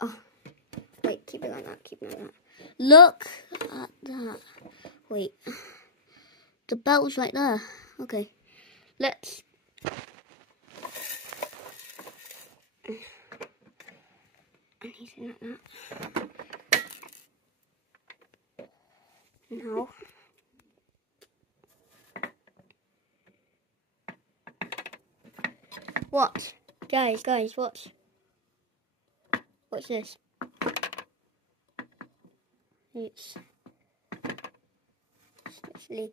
Oh, wait, keep it like that, keep it like that. Look at that. Wait, the belt's right there. Okay, let's... Anything like that. No. What? Guys, what's this? It's actually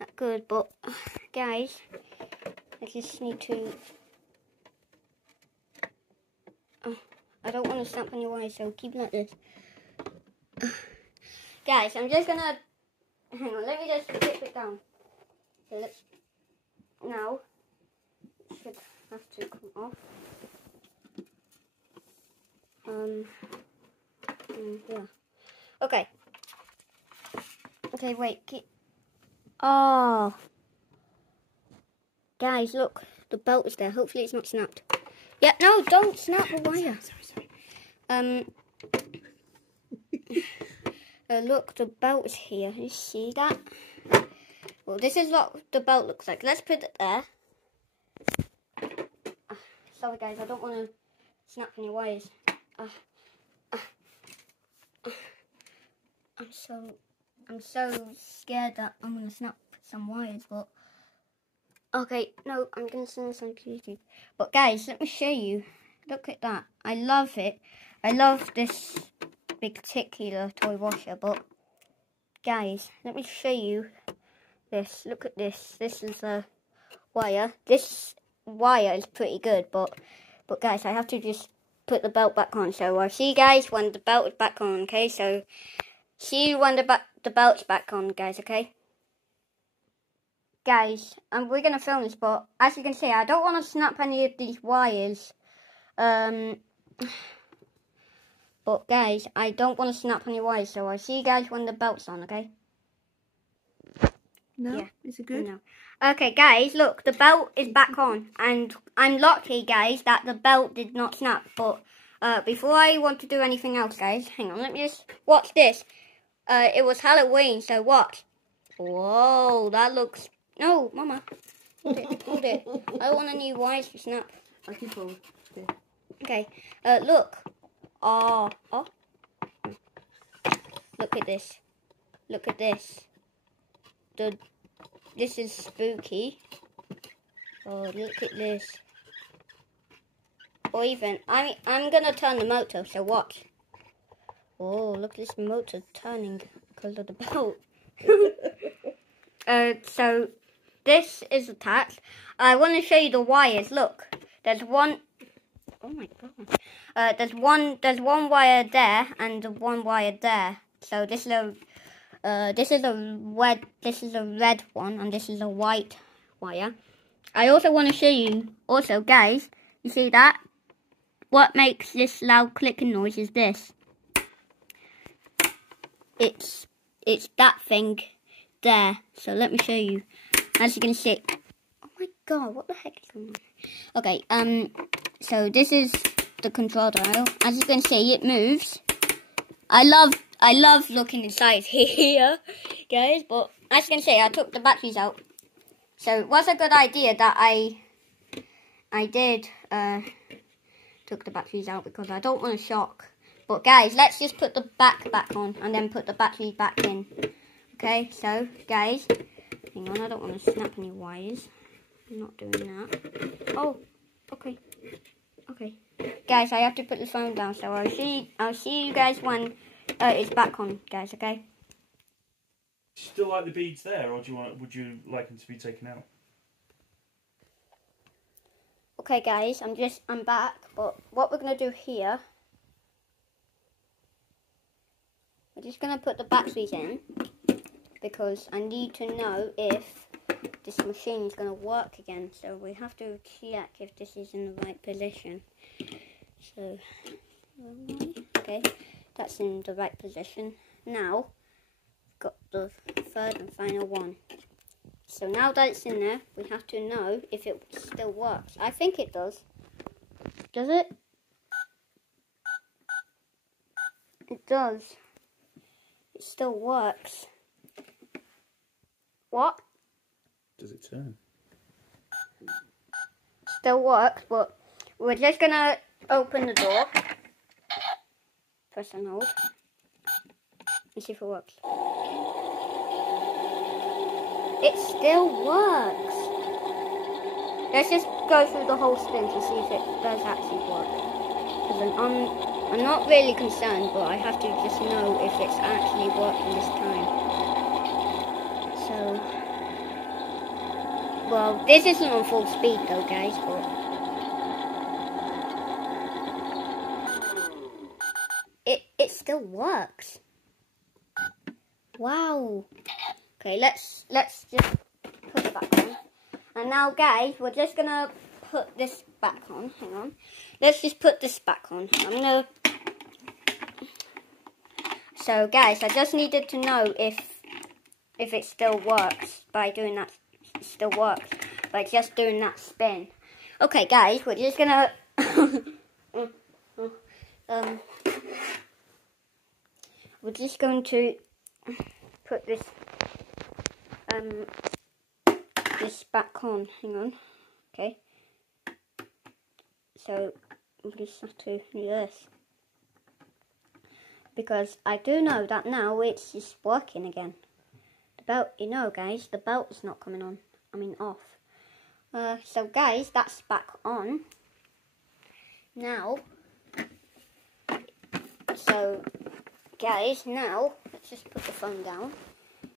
not good, but guys, I just need to... I don't want to snap on your wires, so keep it like this. Guys, I'm just gonna... Hang on, let me just flip it down. Okay, let's... Now, it should have to come off. Yeah. Okay. Okay, wait, keep... Oh. Guys, look, the belt is there. Hopefully it's not snapped. Yeah, no, don't snap the wire. Sorry. Look, the belt is here. You see that? Well, this is what the belt looks like. Let's put it there. Sorry, guys, I don't want to snap any wires. I'm so scared that I'm gonna snap some wires, but okay, no, I'm gonna send this on YouTube. But guys, let me show you. Look at that. I love it. I love this particular toy washer, but guys, let me show you this. Look at this. This is a wire. This wire is pretty good, but guys, I have to just put the belt back on. So I'll see you guys when the belt is back on, okay? So see you when the belt's back on, guys, okay? Guys, we're going to film this, but as you can see, I don't want to snap any of these wires. But guys, I don't want to snap any wires, so I'll see you guys when the belt's on, okay? No? Yeah. Is it good? No. Okay, guys, look, the belt is back on, and I'm lucky, guys, that the belt did not snap. But before I want to do anything else, guys, hang on, let me just watch this. It was Halloween, so what? Whoa, that looks... No, Mama, hold it. I don't want any wires to snap. I can hold it. Okay, look. Oh. Look at this. Look at this. This is spooky. Oh, look at this. Or even, I'm gonna turn the motor, so watch. Oh, look at this motor turning because of the belt. So this is attached. I want to show you the wires. Look, there's one. Oh my god. There's one wire there and one wire there. So this is a red one, and this is a white wire. I also want to show you. Also, guys, you see that? What makes this loud clicking noise is this. It's that thing there. So let me show you. As you can see. Oh my god, what the heck is going on? Okay, so this is the control dial. As you can see, it moves. I love looking inside here, guys, but as you can see, I took the batteries out. So it was a good idea that I did took the batteries out because I don't want to shock. But guys, let's just put the back on and then put the batteries back in. Okay, so guys, hang on, I don't want to snap any wires. I'm not doing that. Oh, okay. Guys, I have to put the phone down, so I'll see you guys when it's back on, guys, okay? Still like the beads there, or would you like them to be taken out? Okay, guys, I'm back, but what we're gonna do here, we're just gonna put the batteries in because I need to know if this machine is gonna work again. So we have to check if this is in the right position. So, okay, that's in the right position. Now, got the third and final one. So now that it's in there, we have to know if it still works. I think it does. Does it? It does. It still works. What? Does it turn? Still works, but we're just gonna open the door. Press and hold. And see if it works. It still works. Let's just go through the whole spin to see if it does actually work. Because I'm not really concerned, but I have to just know if it's actually working this time. So, well, this isn't on full speed though, guys, but it still works. Wow. Okay, let's just put it back on. And now, guys, we're just gonna put this back on. Hang on. Let's just put this back on. So, guys, I just needed to know if it still works by doing that. It still works by just doing that spin. Okay, guys, we're just gonna we're just going to put this this back on. Hang on. Okay. So we just have to do this because I do know that now it's just working again. The belt, you know, guys, the belt is not coming on. I mean off. So guys, that's back on now. So guys, now let's just put the phone down.